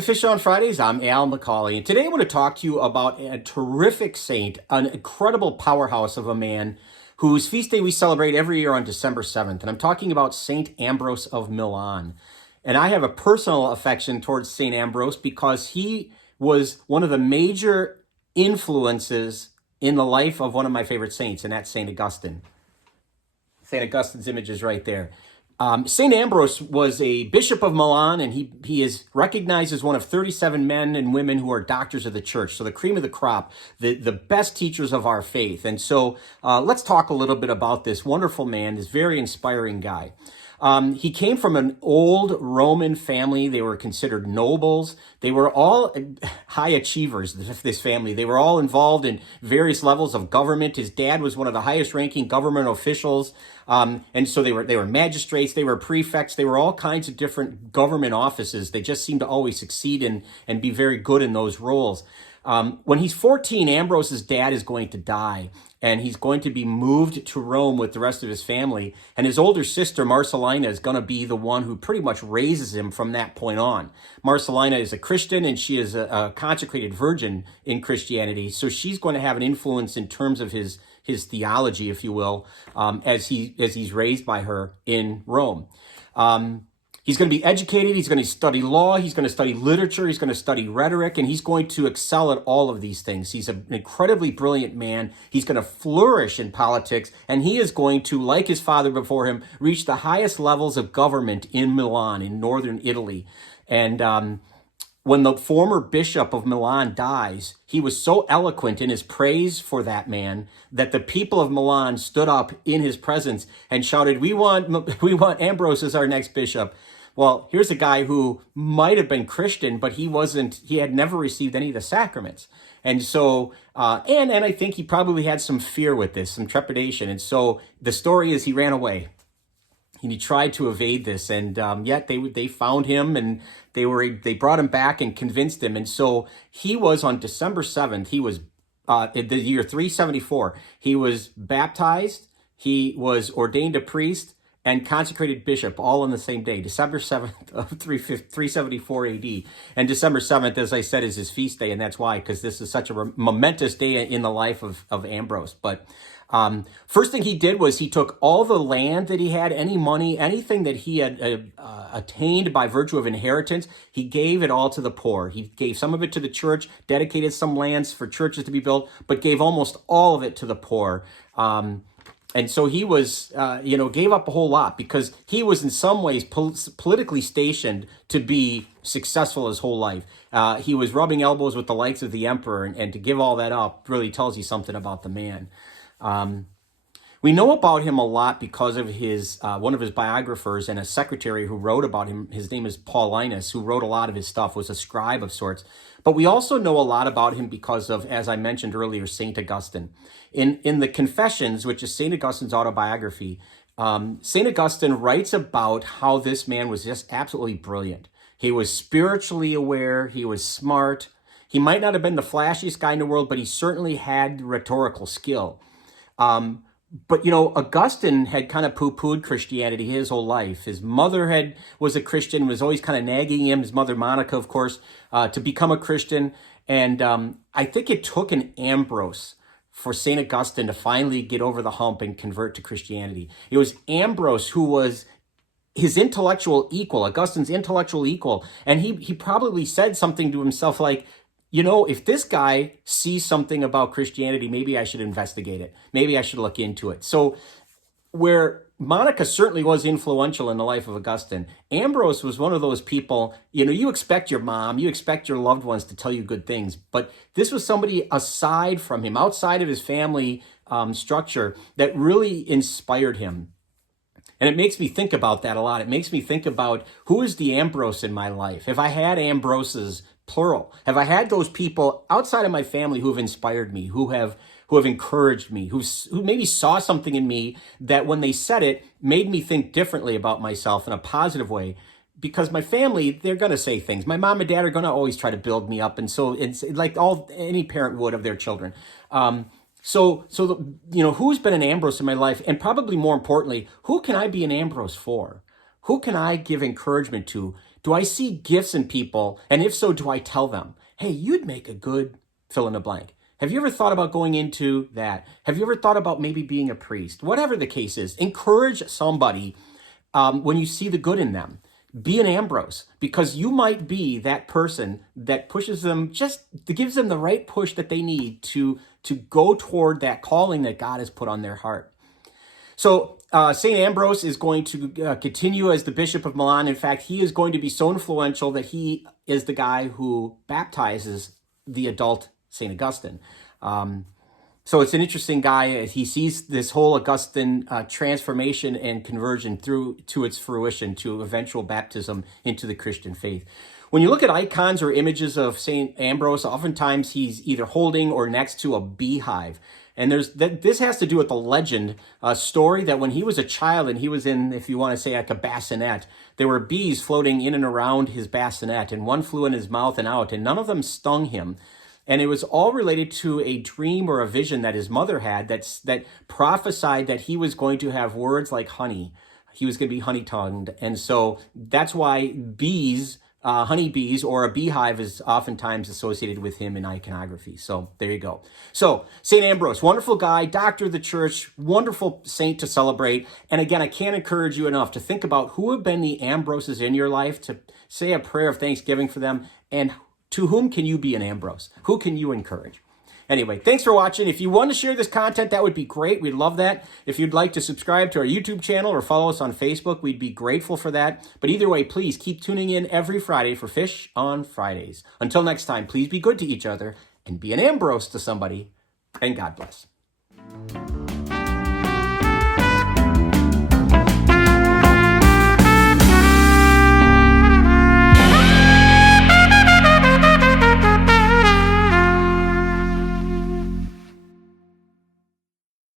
to Fish on Fridays. I'm Al McCauley, and today I want to talk to you about a terrific saint, an incredible powerhouse of a man whose feast day we celebrate every year on December 7th. And I'm talking about Saint Ambrose of Milan. And I have a personal affection towards Saint Ambrose because he was one of the major influences in the life of one of my favorite saints, and that's Saint Augustine. Saint Augustine's image is right there. St. Ambrose was a bishop of Milan, and he is recognized as one of 37 men and women who are doctors of the church. So the cream of the crop, the best teachers of our faith. And so let's talk a little bit about this wonderful man, this very inspiring guy. He came from an old Roman family. They were considered nobles. They were all high achievers, this family. They were all involved in various levels of government. His dad was one of the highest ranking government officials. And so they were magistrates, they were prefects, they were all kinds of different government offices. They just seemed to always succeed and be very good in those roles. When he's 14, Ambrose's dad is going to die, and he's going to be moved to Rome with the rest of his family. And his older sister, Marcellina, is going to be the one who pretty much raises him from that point on. Marcellina is a Christian, and she is a consecrated virgin in Christianity. So she's going to have an influence in terms of his theology, if you will, as he's raised by her in Rome. He's going to be educated, he's going to study law, he's going to study literature, he's going to study rhetoric, and he's going to excel at all of these things. He's an incredibly brilliant man. He's going to flourish in politics, and he is going to, like his father before him, reach the highest levels of government in Milan, in northern Italy. And when the former bishop of Milan dies, he was so eloquent in his praise for that man that the people of Milan stood up in his presence and shouted, we want Ambrose as our next bishop. Well, here's a guy who might have been Christian, but he had never received any of the sacraments. And so, and I think he probably had some fear with this, some trepidation. And so the story is he ran away. And he tried to evade this, and yet they found him, and they brought him back and convinced him. And so he was, on December 7th, he was in the year 374. He was baptized, he was ordained a priest, and consecrated bishop, all on the same day, December 7th of 374 AD. And December 7th, as I said, is his feast day, and that's why, because this is such a momentous day in the life of Ambrose. But first thing he did was he took all the land that he had, any money, anything that he had attained by virtue of inheritance, he gave it all to the poor. He gave some of it to the church, dedicated some lands for churches to be built, but gave almost all of it to the poor. And so he was, gave up a whole lot because he was in some ways politically stationed to be successful his whole life. He was rubbing elbows with the likes of the emperor, and to give all that up really tells you something about the man. We know about him a lot because of his one of his biographers and a secretary who wrote about him. His name is Paulinus, who wrote a lot of his stuff, was a scribe of sorts. But we also know a lot about him because of, as I mentioned earlier, St. Augustine. In the Confessions, which is St. Augustine's autobiography, St. Augustine writes about how this man was just absolutely brilliant. He was spiritually aware, he was smart. He might not have been the flashiest guy in the world, but he certainly had rhetorical skill. But, Augustine had kind of poo-pooed Christianity his whole life. His mother was a Christian, was always kind of nagging him, his mother Monica, of course, to become a Christian. And I think it took an Ambrose for St. Augustine to finally get over the hump and convert to Christianity. It was Ambrose who was his intellectual equal, Augustine's intellectual equal. And he probably said something to himself like, if this guy sees something about Christianity, maybe I should investigate it. Maybe I should look into it. So where Monica certainly was influential in the life of Augustine, Ambrose was one of those people, you expect your mom, you expect your loved ones to tell you good things, but this was somebody aside from him, outside of his family structure, that really inspired him. And it makes me think about that a lot. It makes me think about, who is the Ambrose in my life? If I had Ambroses, plural, have I had those people outside of my family who have inspired me, who have encouraged me, who maybe saw something in me that when they said it made me think differently about myself in a positive way? Because my family, they're going to say things. My mom and dad are going to always try to build me up. And so it's like any parent would of their children. So who's been an Ambrose in my life? And probably more importantly, who can I be an Ambrose for? Who can I give encouragement to? Do I see gifts in people? And if so, do I tell them, hey, you'd make a good fill in the blank? Have you ever thought about going into that? Have you ever thought about maybe being a priest? Whatever the case is, encourage somebody when you see the good in them. Be an Ambrose, because you might be that person that pushes them, just gives them the right push that they need to go toward that calling that God has put on their heart. So St. Ambrose is going to continue as the Bishop of Milan. In fact, he is going to be so influential that he is the guy who baptizes the adult St. Augustine. So it's an interesting guy. He sees this whole Augustine transformation and conversion through to its fruition, to eventual baptism into the Christian faith. When you look at icons or images of St. Ambrose, oftentimes he's either holding or next to a beehive. And this has to do with the legend, a story that when he was a child and he was in, if you want to say like a bassinet, there were bees floating in and around his bassinet, and one flew in his mouth and out, and none of them stung him. And it was all related to a dream or a vision that his mother had that prophesied that he was going to have words like honey. He was going to be honey-tongued. And so that's why bees, honeybees or a beehive is oftentimes associated with him in iconography. So there you go. So St. Ambrose, wonderful guy, doctor of the church, wonderful saint to celebrate. And again, I can't encourage you enough to think about who have been the Ambroses in your life, to say a prayer of thanksgiving for them, and to whom can you be an Ambrose? Who can you encourage? Anyway, thanks for watching. If you want to share this content, that would be great. We'd love that. If you'd like to subscribe to our YouTube channel or follow us on Facebook, we'd be grateful for that. But either way, please keep tuning in every Friday for Fish on Fridays. Until next time, please be good to each other and be an Ambrose to somebody, and God bless.